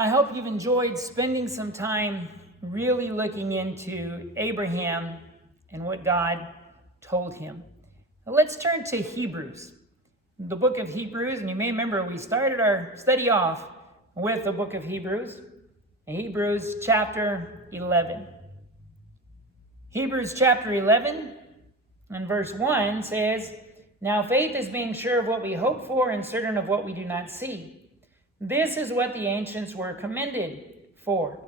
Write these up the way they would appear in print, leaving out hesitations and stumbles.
I hope you've enjoyed spending some time really looking into Abraham and what God told him. Now let's turn to Hebrews, the book of Hebrews. And you may remember we started our study off with the book of Hebrews, Hebrews chapter 11. Hebrews chapter 11 and verse 1 says, "Now faith is being sure of what we hope for and certain of what we do not see. This is what the ancients were commended for."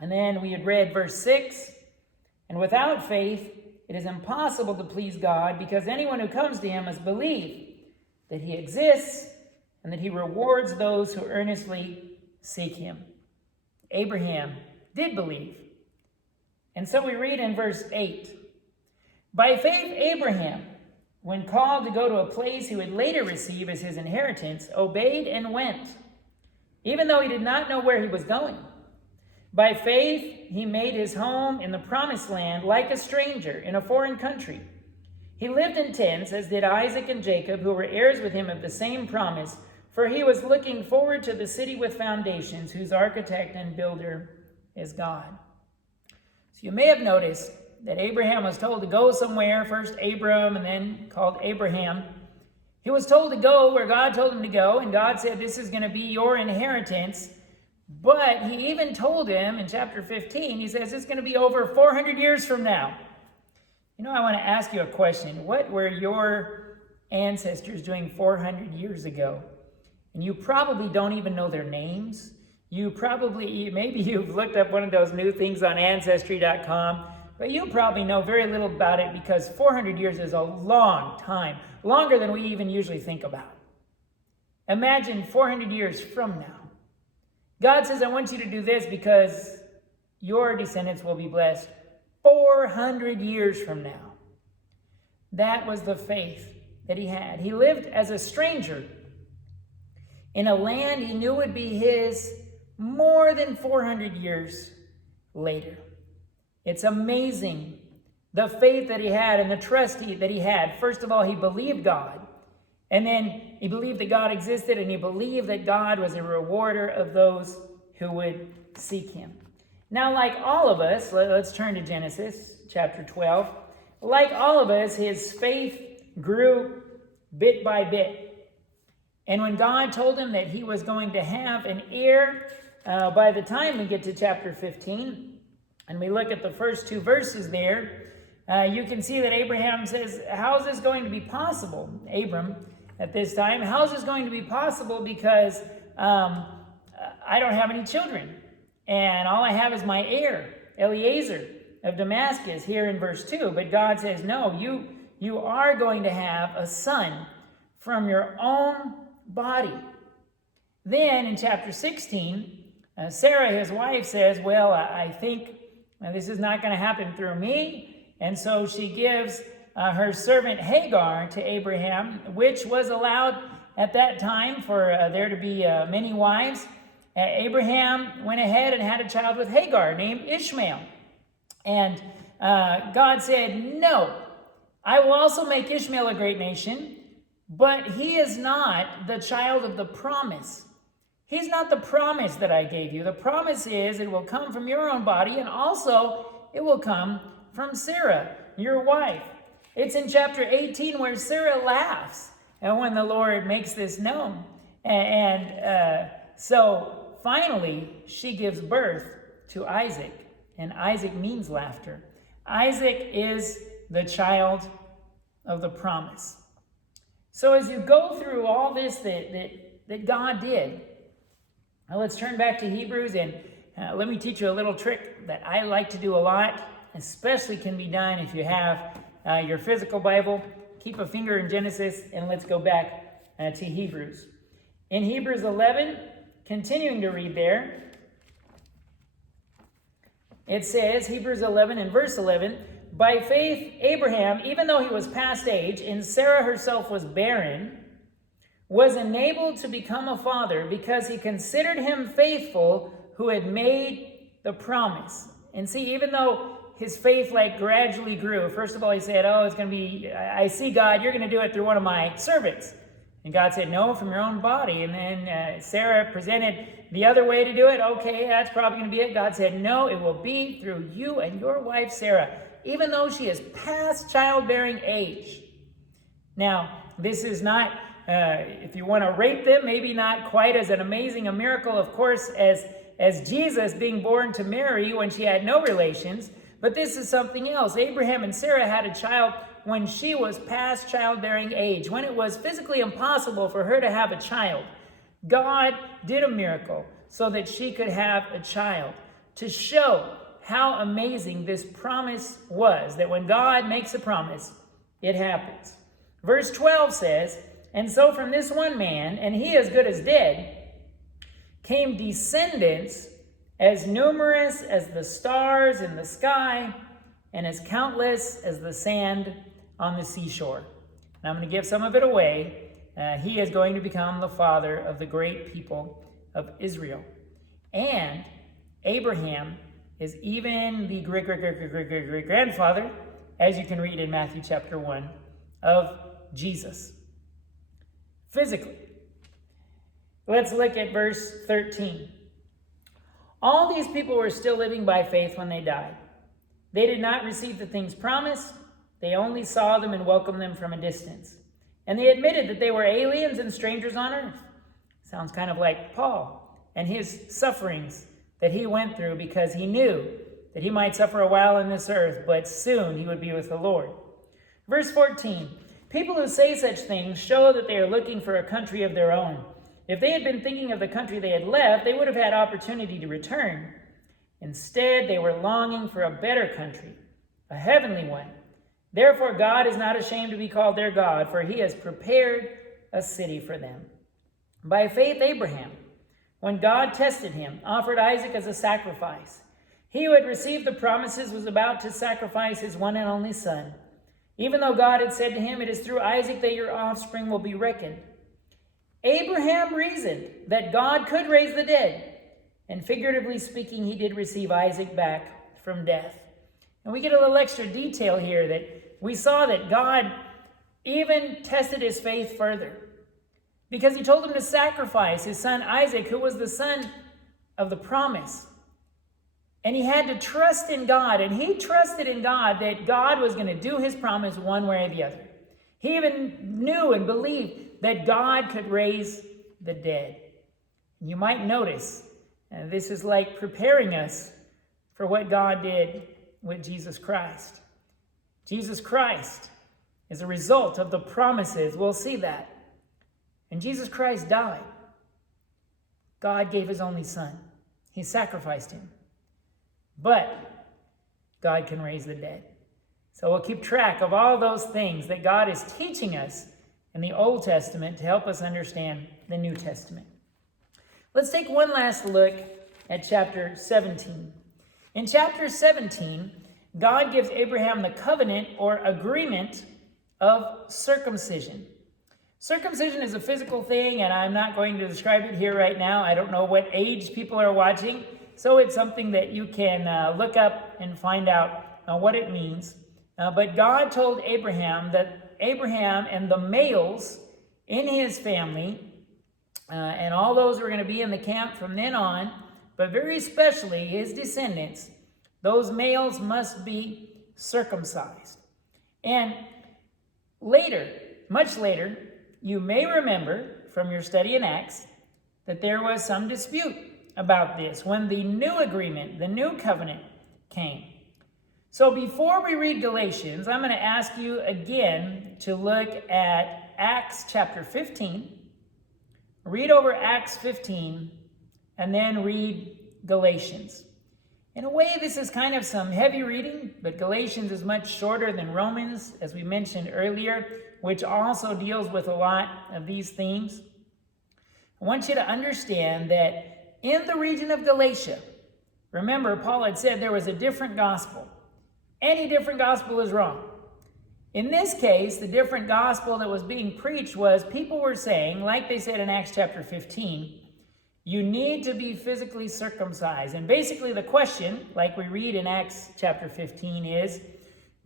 And then we had read verse 6, "And without faith it is impossible to please God, because anyone who comes to him must believe that he exists and that he rewards those who earnestly seek him." Abraham did believe. And so we read in verse 8, "By faith Abraham, when called to go to a place he would later receive as his inheritance, obeyed and went, even though he did not know where he was going. By faith he made his home in the promised land like a stranger in a foreign country. He lived in tents, as did Isaac and Jacob, who were heirs with him of the same promise, for he was looking forward to the city with foundations, whose architect and builder is God." So you may have noticed that Abraham was told to go somewhere, first Abram and then called Abraham. He was told to go where God told him to go, and God said, "This is going to be your inheritance." But he even told him in chapter 15, he says, it's going to be over 400 years from now. You know, I want to ask you a question. What were your ancestors doing 400 years ago? And you probably don't even know their names. Maybe you've looked up one of those new things on Ancestry.com, but you probably know very little about it, because 400 years is a long time, longer than we even usually think about. Imagine 400 years from now. God says, "I want you to do this because your descendants will be blessed 400 years from now." That was the faith that he had. He lived as a stranger in a land he knew would be his more than 400 years later. It's amazing the faith that he had and the trust that he had. First of all, he believed God. And then he believed that God existed, and he believed that God was a rewarder of those who would seek him. Now, like all of us, let's turn to Genesis chapter 12. Like all of us, his faith grew bit by bit. And when God told him that he was going to have an heir, by the time we get to chapter 15, and we look at the first two verses there, you can see that Abraham says, "How is this going to be possible?" Abram, at this time, "How is this going to be possible? Because I don't have any children, and all I have is my heir, Eliezer of Damascus," here in verse 2. But God says, "No, you are going to have a son from your own body." Then in chapter 16, Sarah, his wife, says, "Well, I think this is not going to happen through me." And so she gives her servant Hagar to Abraham, which was allowed at that time for there to be many wives. Abraham went ahead and had a child with Hagar named Ishmael. And God said, "No, I will also make Ishmael a great nation, but he is not the child of the promise. He's not the promise that I gave you. The promise is it will come from your own body, and also it will come from Sarah, your wife." It's in chapter 18 where Sarah laughs when the Lord makes this known. So finally, she gives birth to Isaac, and Isaac means laughter. Isaac is the child of the promise. So as you go through all this that God did, now let's turn back to Hebrews, and let me teach you a little trick that I like to do a lot, especially can be done if you have your physical Bible. Keep a finger in Genesis, and let's go back to Hebrews. In Hebrews 11, continuing to read there, it says, Hebrews 11 and verse 11, "By faith Abraham, even though he was past age, and Sarah herself was barren, was enabled to become a father because he considered him faithful who had made the promise." And see, even though his faith gradually grew, first of all, he said, "Oh, it's going to be, I see God, you're going to do it through one of my servants." And God said, no, from your own body. And then Sarah presented the other way to do it. Okay, that's probably going to be it. God said, no, it will be through you and your wife, Sarah, even though she is past childbearing age. Now, this is not, if you want to rate them, maybe not quite as an amazing a miracle, of course, as Jesus being born to Mary when she had no relations. But this is something else. Abraham and Sarah had a child when she was past childbearing age, when it was physically impossible for her to have a child. God did a miracle so that she could have a child, to show how amazing this promise was, that when God makes a promise, it happens. Verse 12 says, and so from this one man, and he as good as dead, came descendants as numerous as the stars in the sky and as countless as the sand on the seashore. And I'm going to give some of it away. He is going to become the father of the great people of Israel. And Abraham is even the great-great-great-great-great-grandfather, as you can read in Matthew chapter 1, of Jesus. Physically. Let's look at verse 13. All these people were still living by faith when they died. They did not receive the things promised. They only saw them and welcomed them from a distance. And they admitted that they were aliens and strangers on earth. Sounds kind of like Paul and his sufferings that he went through, because he knew that he might suffer a while in this earth, but soon he would be with the Lord. Verse 14. People who say such things show that they are looking for a country of their own. If they had been thinking of the country they had left, they would have had opportunity to return. Instead, they were longing for a better country, a heavenly one. Therefore, God is not ashamed to be called their God, for he has prepared a city for them. By faith, Abraham, when God tested him, offered Isaac as a sacrifice. He who had received the promises was about to sacrifice his one and only son. Even though God had said to him, it is through Isaac that your offspring will be reckoned. Abraham reasoned that God could raise the dead, and figuratively speaking, he did receive Isaac back from death. And we get a little extra detail here that we saw that God even tested his faith further, because he told him to sacrifice his son Isaac, who was the son of the promise. And he had to trust in God, and he trusted in God that God was going to do his promise one way or the other. He even knew and believed that God could raise the dead. You might notice, this is like preparing us for what God did with Jesus Christ. Jesus Christ is a result of the promises. We'll see that. And Jesus Christ died. God gave his only son. He sacrificed him. But God can raise the dead. So we'll keep track of all those things that God is teaching us in the Old Testament to help us understand the New Testament. Let's take one last look at chapter 17. In chapter 17, God gives Abraham the covenant or agreement of circumcision. Circumcision is a physical thing, and I'm not going to describe it here right now. I don't know what age people are watching, so it's something that you can look up and find out what it means. But God told Abraham that Abraham and the males in his family, and all those who are going to be in the camp from then on, but very especially his descendants, those males must be circumcised. And later, much later, you may remember from your study in Acts that there was some dispute about this when the new agreement, the new covenant came. So before we read Galatians, I'm going to ask you again to look at Acts chapter 15. Read over Acts 15 and then read Galatians. In a way, this is kind of some heavy reading, but Galatians is much shorter than Romans, as we mentioned earlier, which also deals with a lot of these themes. I want you to understand that in the region of Galatia, remember, Paul had said there was a different gospel. Any different gospel is wrong. In this case, the different gospel that was being preached was people were saying, like they said in Acts chapter 15, you need to be physically circumcised. And basically the question, like we read in Acts chapter 15, is,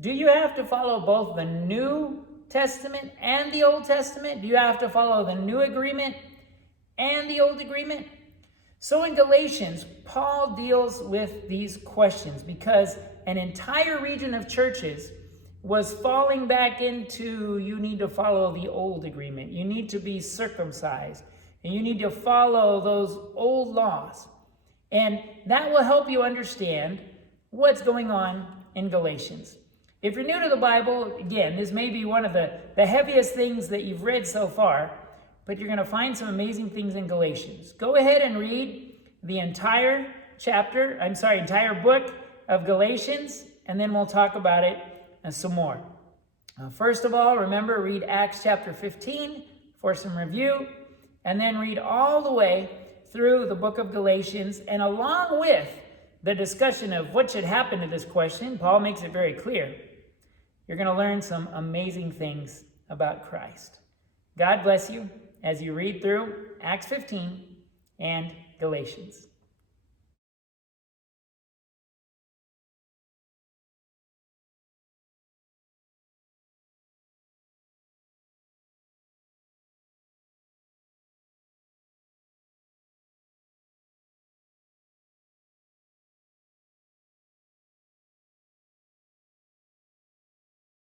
do you have to follow both the new Testament and the Old Testament? Do you have to follow the New Agreement and the Old Agreement? So in Galatians, Paul deals with these questions because an entire region of churches was falling back into, you need to follow the Old Agreement. You need to be circumcised. And you need to follow those old laws. And that will help you understand what's going on in Galatians. If you're new to the Bible, again, this may be one of the heaviest things that you've read so far, but you're going to find some amazing things in Galatians. Go ahead and read the entire book of Galatians, and then we'll talk about it some more. First of all, remember, read Acts chapter 15 for some review, and then read all the way through the book of Galatians, and along with the discussion of what should happen to this question, Paul makes it very clear. You're going to learn some amazing things about Christ. God bless you as you read through Acts 15 and Galatians.